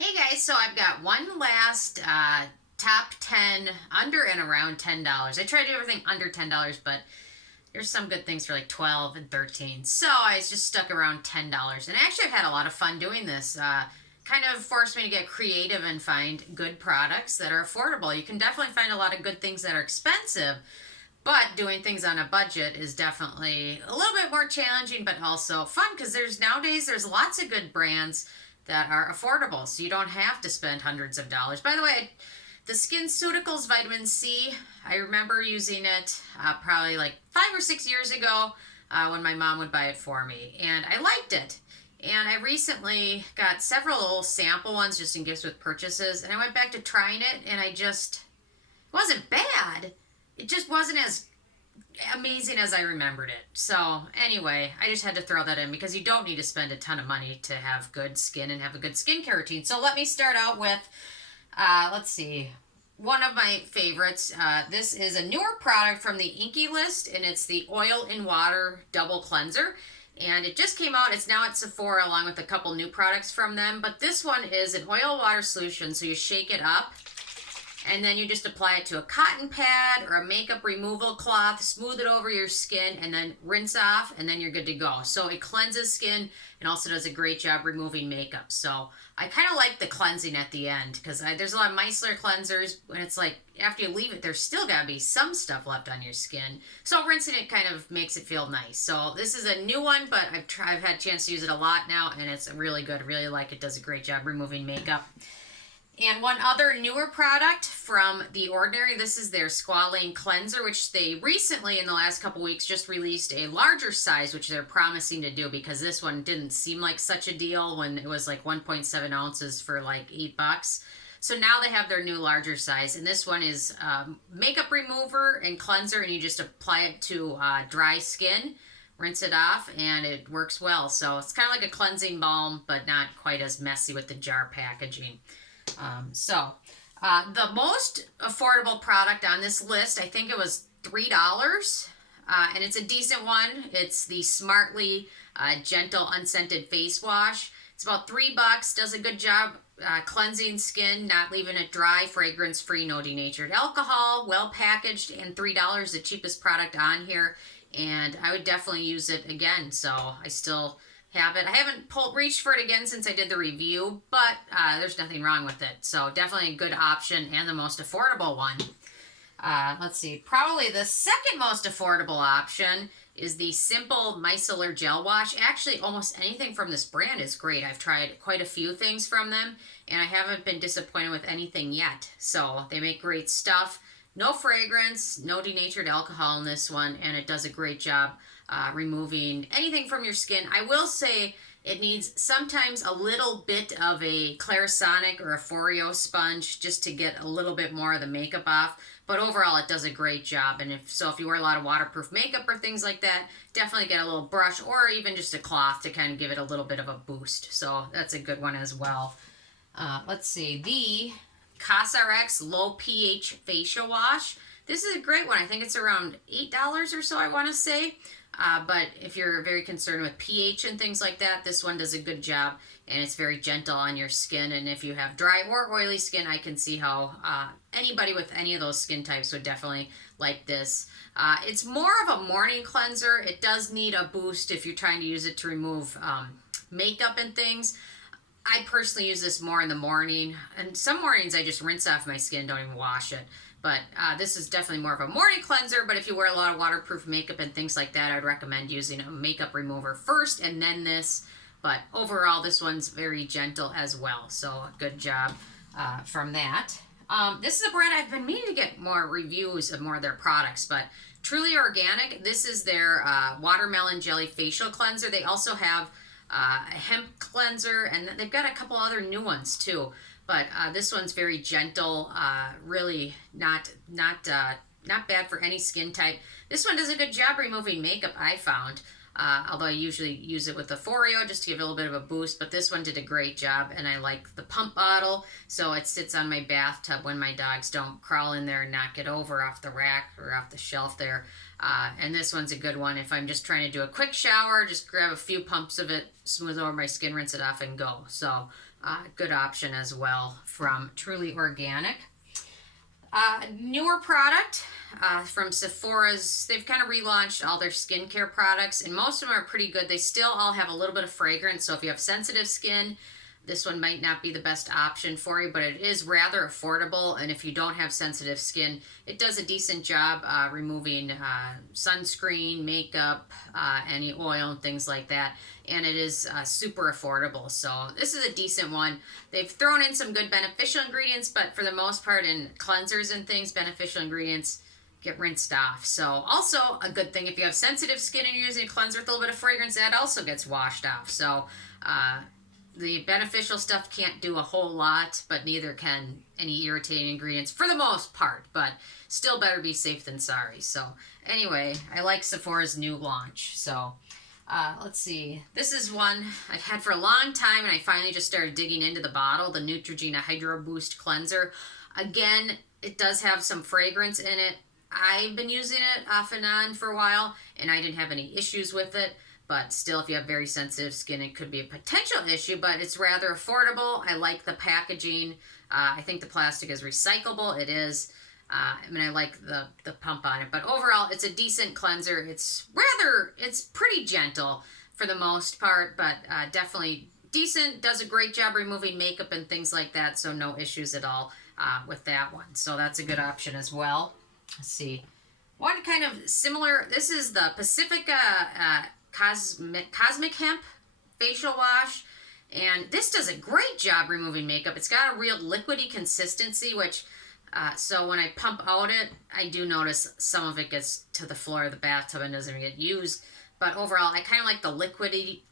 Hey guys, so I've got one last top 10 under and around $10. I try to do everything under $10, but there's some good things for like 12 and 13. So I just stuck around $10. And actually I've had a lot of fun doing this. Kind of forced me to get creative and find good products that are affordable. You can definitely find a lot of good things that are expensive, but doing things on a budget is definitely a little bit more challenging, but also fun because there's lots of good brands that are affordable, so you don't have to spend hundreds of dollars. By the way, the SkinCeuticals Vitamin C, I remember using it probably like 5 or 6 years ago when my mom would buy it for me, and I liked it. And I recently got several sample ones just in gifts with purchases, and I went back to trying it, and it wasn't bad. It just wasn't as amazing as I remembered it. So anyway, I just had to throw that in because you don't need to spend a ton of money to have good skin and have a good skincare routine. So let me start out with, let's see, one of my favorites. This is a newer product from the Inky List, and it's the Oil and Water Double Cleanser. And it just came out. It's now at Sephora along with a couple new products from them. But this one is an oil water solution. So you shake it up and then you just apply it to a cotton pad or a makeup removal cloth, smooth it over your skin, and then rinse off, and then you're good to go. So it cleanses skin and also does a great job removing makeup. So I kind of like the cleansing at the end because there's a lot of micellar cleansers, and it's like after you leave it, there's still got to be some stuff left on your skin. So rinsing it kind of makes it feel nice. So this is a new one, but I've had a chance to use it a lot now, and it's really good. I really like it. Does a great job removing makeup. And one other newer product from The Ordinary, this is their Squalane cleanser, which they recently, in the last couple weeks, just released a larger size, which they're promising to do because this one didn't seem like such a deal when it was like 1.7 ounces for like $8. So now they have their new larger size, and this one is makeup remover and cleanser, and you just apply it to dry skin, rinse it off, and it works well. So it's kind of like a cleansing balm, but not quite as messy with the jar packaging. The most affordable product on this list, I think it was $3, and it's a decent one. It's the Smartly Gentle Unscented Face Wash. It's about $3, does a good job cleansing skin, not leaving it dry, fragrance-free, no denatured alcohol, well packaged, and $3, the cheapest product on here, and I would definitely use it again, so I still have it. I haven't reached for it again since I did the review, but there's nothing wrong with it. So definitely a good option and the most affordable one. Let's see. Probably the second most affordable option is the Simple Micellar Gel Wash. Actually, almost anything from this brand is great. I've tried quite a few things from them, and I haven't been disappointed with anything yet. So they make great stuff. No fragrance, no denatured alcohol in this one, and it does a great job removing anything from your skin. I will say it needs sometimes a little bit of a Clarisonic or a Foreo sponge just to get a little bit more of the makeup off. But overall, it does a great job. And if you wear a lot of waterproof makeup or things like that, definitely get a little brush or even just a cloth to kind of give it a little bit of a boost. So that's a good one as well. Let's see. The Cosrx Low pH Facial Wash. This is a great one. I think it's around $8 or so, I want to say. But if you're very concerned with pH and things like that, this one does a good job, and it's very gentle on your skin. And if you have dry or oily skin, I can see how anybody with any of those skin types would definitely like this. It's more of a morning cleanser. It does need a boost if you're trying to use it to remove makeup and things. I personally use this more in the morning, and some mornings I just rinse off my skin, don't even wash it. But this is definitely more of a morning cleanser, but if you wear a lot of waterproof makeup and things like that, I'd recommend using a makeup remover first and then this. But overall, this one's very gentle as well, so a good job from that. This is a brand I've been meaning to get more reviews of more of their products, but Truly Organic, this is their Watermelon Jelly Facial Cleanser. They also have a hemp cleanser, and they've got a couple other new ones too. But this one's very gentle, really not bad for any skin type. This one does a good job removing makeup, I found. Although I usually use it with the Foreo just to give it a little bit of a boost. But this one did a great job, and I like the pump bottle. So it sits on my bathtub when my dogs don't crawl in there and knock it over off the rack or off the shelf there. And this one's a good one. If I'm just trying to do a quick shower, just grab a few pumps of it, smooth over my skin, rinse it off, and go. So good option as well from Truly Organic. Newer product from Sephora's. They've kind of relaunched all their skincare products, and most of them are pretty good. They still all have a little bit of fragrance, so if you have sensitive skin, this one might not be the best option for you, but it is rather affordable, and if you don't have sensitive skin, it does a decent job removing sunscreen, makeup, any oil, and things like that, and it is super affordable, so this is a decent one. They've thrown in some good beneficial ingredients, but for the most part in cleansers and things, beneficial ingredients get rinsed off. So also a good thing if you have sensitive skin and you're using a cleanser with a little bit of fragrance, that also gets washed off. So the beneficial stuff can't do a whole lot, but neither can any irritating ingredients for the most part, but still better be safe than sorry. So anyway, I like Sephora's new launch. So let's see. This is one I've had for a long time, and I finally just started digging into the bottle, the Neutrogena Hydro Boost Cleanser. Again, it does have some fragrance in it. I've been using it off and on for a while, and I didn't have any issues with it. But still, if you have very sensitive skin, it could be a potential issue, but it's rather affordable. I like the packaging. I think the plastic is recyclable. It is. I mean, I like the pump on it. But overall, it's a decent cleanser. It's pretty gentle for the most part, but definitely decent. Does a great job removing makeup and things like that, so no issues at all with that one. So that's a good option as well. Let's see. One kind of similar, this is the Pacifica Cosmic Hemp facial wash, and this does a great job removing makeup. It's got a real liquidy consistency, which so when I pump out it, I do notice some of it gets to the floor of the bathtub and doesn't get used. But overall, I kind of like the liquidity,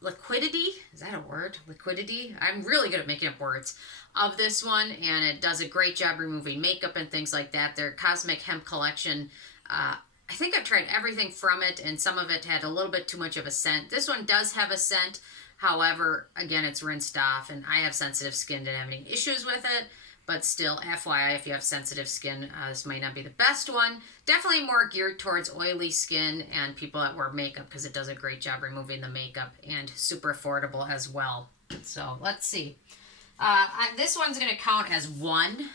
is that a word? Liquidity? I'm really good at making up words of this one, and it does a great job removing makeup and things like that. Their Cosmic Hemp collection, I think I've tried everything from it, and some of it had a little bit too much of a scent. This one does have a scent. However, again, it's rinsed off, and I have sensitive skin, didn't have any issues with it. But still, FYI, if you have sensitive skin, this might not be the best one. Definitely more geared towards oily skin and people that wear makeup, because it does a great job removing the makeup, and super affordable as well. So let's see. This one's going to count as one,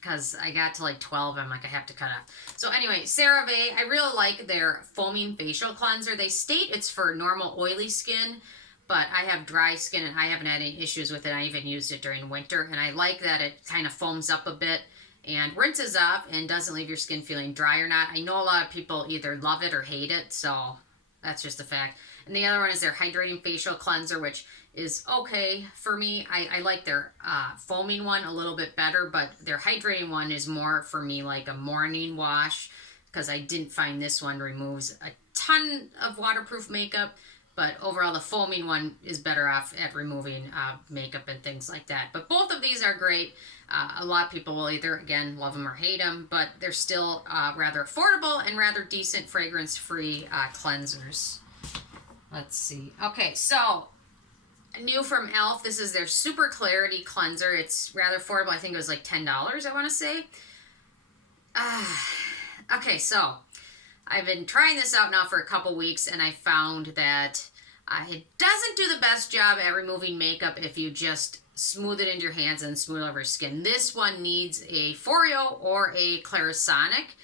because I got to like 12, I'm like, I have to cut off. So anyway, CeraVe, I really like their foaming facial cleanser. They state it's for normal oily skin, but I have dry skin and I haven't had any issues with it. I even used it during winter, and I like that it kind of foams up a bit and rinses off and doesn't leave your skin feeling dry or not. I know a lot of people either love it or hate it, so that's just a fact. And the other one is their Hydrating Facial Cleanser, which is okay for me. I like their foaming one a little bit better, but their hydrating one is more for me like a morning wash, because I didn't find this one removes a ton of waterproof makeup, but overall the foaming one is better off at removing makeup and things like that. But both of these are great. A lot of people will either, again, love them or hate them, but they're still rather affordable and rather decent fragrance-free cleansers. Let's see. Okay, so new from e.l.f. This is their Super Clarity Cleanser. It's rather affordable. I think it was like $10, I want to say. Okay, so I've been trying this out now for a couple weeks, and I found that it doesn't do the best job at removing makeup if you just smooth it into your hands and smooth over your skin. This one needs a Foreo or a Clarisonic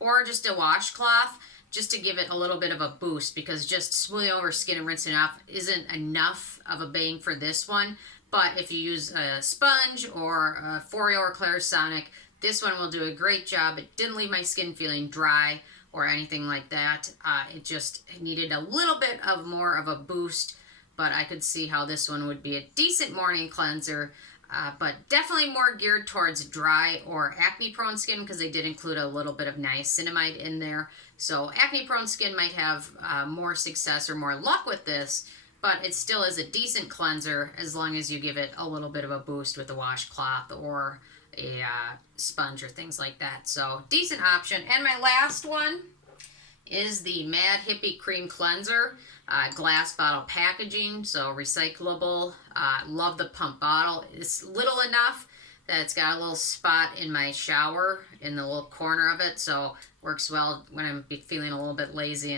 or just a washcloth, just to give it a little bit of a boost, because just smoothing over skin and rinsing off isn't enough of a bang for this one. But if you use a sponge or a Foreo or Clarisonic, this one will do a great job. It didn't leave my skin feeling dry or anything like that. It just needed a little bit of more of a boost, but I could see how this one would be a decent morning cleanser, but definitely more geared towards dry or acne-prone skin, because they did include a little bit of niacinamide in there. So acne-prone skin might have more success or more luck with this, but it still is a decent cleanser as long as you give it a little bit of a boost with a washcloth or a sponge or things like that. So decent option. And my last one is the Mad Hippie Cream Cleanser. Glass bottle packaging, so recyclable. Love the pump bottle. It's little enough that it's got a little spot in my shower in the little corner of it, so works well when I'm feeling a little bit lazy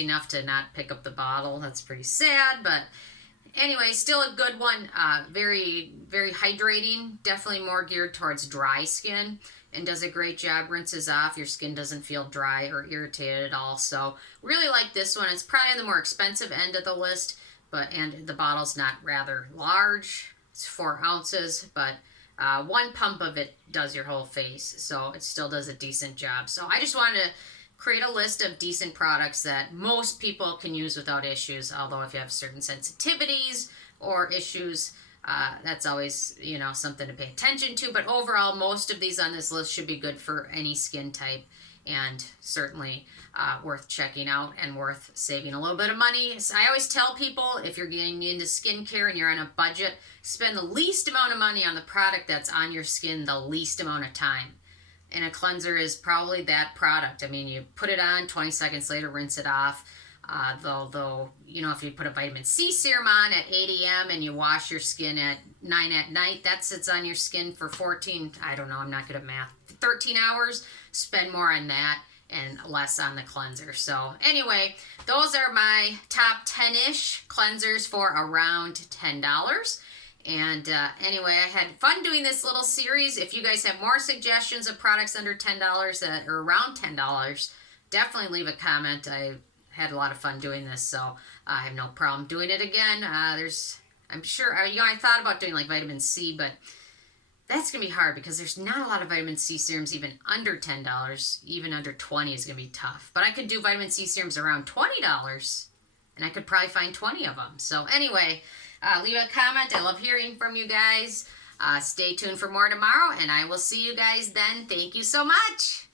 enough to not pick up the bottle. That's pretty sad, but anyway, still a good one. Very, very hydrating. Definitely more geared towards dry skin and does a great job. Rinses off. Your skin doesn't feel dry or irritated at all. So really like this one. It's probably the more expensive end of the list, and the bottle's not rather large. It's 4 ounces, but one pump of it does your whole face. So it still does a decent job. So I just wanted to create a list of decent products that most people can use without issues. Although if you have certain sensitivities or issues, that's always, you know, something to pay attention to. But overall, most of these on this list should be good for any skin type, and certainly worth checking out and worth saving a little bit of money. So I always tell people, if you're getting into skincare and you're on a budget, spend the least amount of money on the product that's on your skin the least amount of time. And a cleanser is probably that product. I mean, you put it on, 20 seconds later, rinse it off. Though, you know, if you put a vitamin C serum on at 8 a.m. and you wash your skin at 9 at night, that sits on your skin for 14, I don't know, I'm not good at math, 13 hours. Spend more on that and less on the cleanser. So anyway, those are my top 10-ish cleansers for around $10. And anyway, I had fun doing this little series. If you guys have more suggestions of products under $10 that are around $10, definitely leave a comment. I had a lot of fun doing this, so I have no problem doing it again. I'm sure, you know, I thought about doing like vitamin C, but that's going to be hard because there's not a lot of vitamin C serums even under $10. Even under $20 is going to be tough. But I could do vitamin C serums around $20, and I could probably find 20 of them. So anyway, leave a comment. I love hearing from you guys. Stay tuned for more tomorrow, and I will see you guys then. Thank you so much.